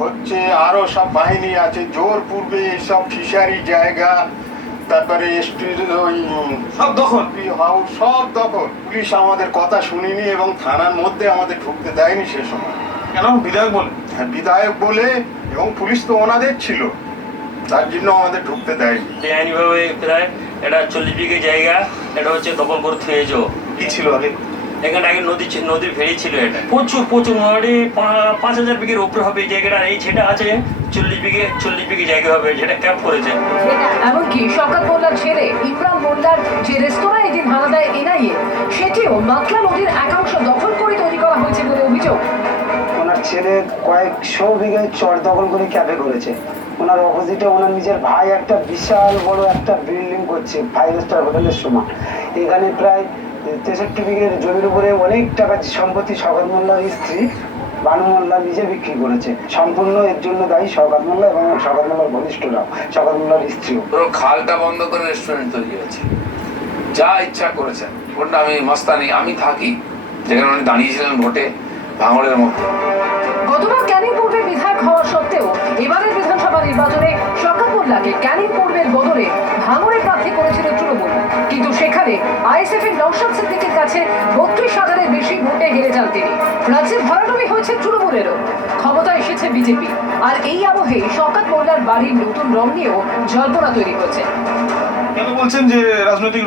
হচ্ছে আরো সব বাহিনী আছে, জোর পূর্বে সব ফিশারি জায়গা, তারপরে ওই সব দখল। হাউস সব দখল। পুলিশ আমাদের কথা শুনিনি এবং থানার মধ্যে আমাদের ঢুকতে দেয়নি সে সময়। কেন? বিধায়ক বলে? হ্যাঁ, বিধায়ক বলে, এবং পুলিশ তো ওনাদের ছিল, তার জন্য আমাদের ঢুকতে দেয়নি। বেআইনিভাবে প্রায় এটা 40 বিঘে জায়গা এটা হচ্ছে দখল করে থুয়েছো। কি ছিল আগে? এখানে আগে নদীর ভেড়ি ছিল। এটা প্রচুর মোটামুটি 5,000 বিঘের উপরে হবে এই জায়গাটা। এই যেটা আছে 40 বিঘে জায়গা হবে, যেটা ক্যাপ করেছে। এমনকি শওকত মোল্লার ছেলে ইমরান মোল্লার যে রেস্তোরাঁ এদিন হানা দেয় এনআইএ, সেটিও মাতলা নদীর একাংশ দখল করে তৈরি করা হয়েছে বলে অভিযোগ। ওনার ছেলে কয়েকশো বিঘে চর দখল করে ক্যাফে করেছে। ওনার অপোজিটে ওনার নিজের ভাই একটা বিশাল বড় একটা বিল্ডিং করছে 5 স্টার হোটেলের সমান। এখানে প্রায় 63 বিঘের জমির উপরে অনেক টাকা সম্পত্তি শওকত মোল্লার স্ত্রী বানু মোল্লা নিজে বিক্রি করেছে। সম্পূর্ণ এর জন্য দায়ী শওকত মোল্লা এবং শওকত মোল্লার ঘনিষ্ঠরাও, শওকত মোল্লার স্ত্রীও। পুরো খালটা বন্ধ করে রেস্টুরেন্ট তৈরি হয়েছে, যা ইচ্ছা করেছেন। কোনটা আমি মস্তানি, আমি থাকি যেখানে উনি দাঁড়িয়েছিলেন ভোটে ভাঙড়ের মধ্যে। গতবার ক্যানিং পূর্বের বিধায়ক হওয়া সত্ত্বেও এবারের বিধানসভা নির্বাচনে শওকত মোল্লাকে ক্যানিং পূর্বের বদলে ভাঙড়ে প্রার্থী করেছিল তৃণমূল, কিন্তু সেখানে আইএসএফ এর নওশাদ সিদ্দিকীর কাছে 32,000-এর বেশি ভোটে হেরে যান তিনি। রাজ্যে ভরাডুবি হয়েছে তৃণমূলেরও, ক্ষমতা এসেছে বিজেপি। আর এই আবহে শওকত মোল্লার বাড়ির নতুন রং নিয়েও জল্পনা তৈরি হয়েছে। কেন বলছেন যে রাজনৈতিক